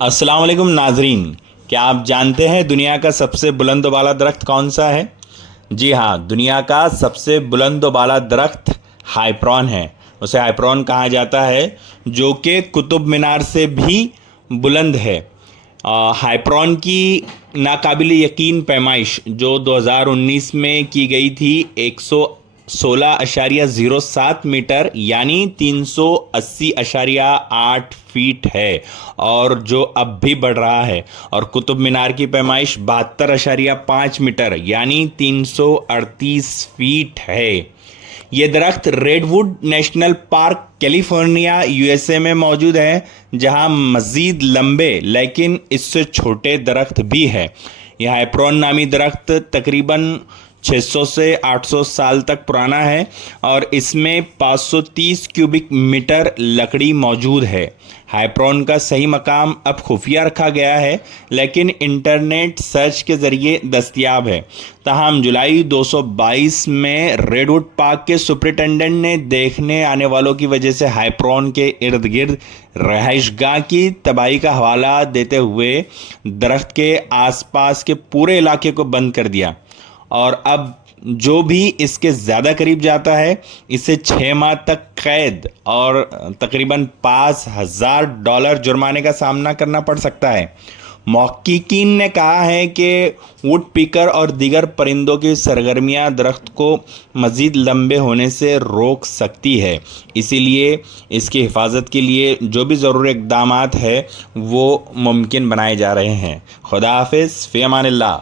अस्सलाम वालेकुम नाजरीन, क्या आप जानते हैं दुनिया का सबसे बुलंद वाला दरख्त कौन सा है? जी हाँ, दुनिया का सबसे बुलंद वाला दरख्त हाइप्रॉन है। उसे हाइप्रॉन कहा जाता है, जो कि कुतुब मीनार से भी बुलंद है। हाइप्रॉन की नाकाबिल यकीन पैमाइश जो 2019 में की गई थी 116.07 मीटर यानी 380.8 फीट है, और जो अब भी बढ़ रहा है। और कुतुब मीनार की पैमाइश 72.5 मीटर यानी 338 फीट है। ये दरख्त redwood national park California USA में मौजूद है, जहां मज़ीद लंबे लेकिन इससे छोटे दरख्त भी है। यह हाइप्रॉन नामी दरख्त तकरीबन 600 से 800 साल तक पुराना है और इसमें 530 क्यूबिक मीटर लकड़ी मौजूद है। हाइप्रॉन का सही मकाम अब खुफिया रखा गया है, लेकिन इंटरनेट सर्च के ज़रिए दस्तयाब है। ताहम जुलाई 222 में रेडवुड पार्क के सुपरिटेंडेंट ने देखने आने वालों की वजह से हाइप्रॉन के इर्द गिर्द रहायशगाह की तबाही का हवाला देते हुए दरख्त के आसपास के पूरे इलाके को बंद कर दिया, और अब जो भी इसके ज़्यादा करीब जाता है इसे 6 माह तक कैद और तकरीबन $5,000 जुर्माने का सामना करना पड़ सकता है। महक़्क़ीन ने कहा है कि वुड पिकर और दीगर परिंदों की सरगर्मियां दरख्त को मज़ीद लंबे होने से रोक सकती है, इसीलिए इसकी हिफाजत के लिए जो भी ज़रूरी इक़दामात है वो मुमकिन बनाए जा रहे हैं। खुदा हाफ़िज़, फ़ी अमानिल्लाह।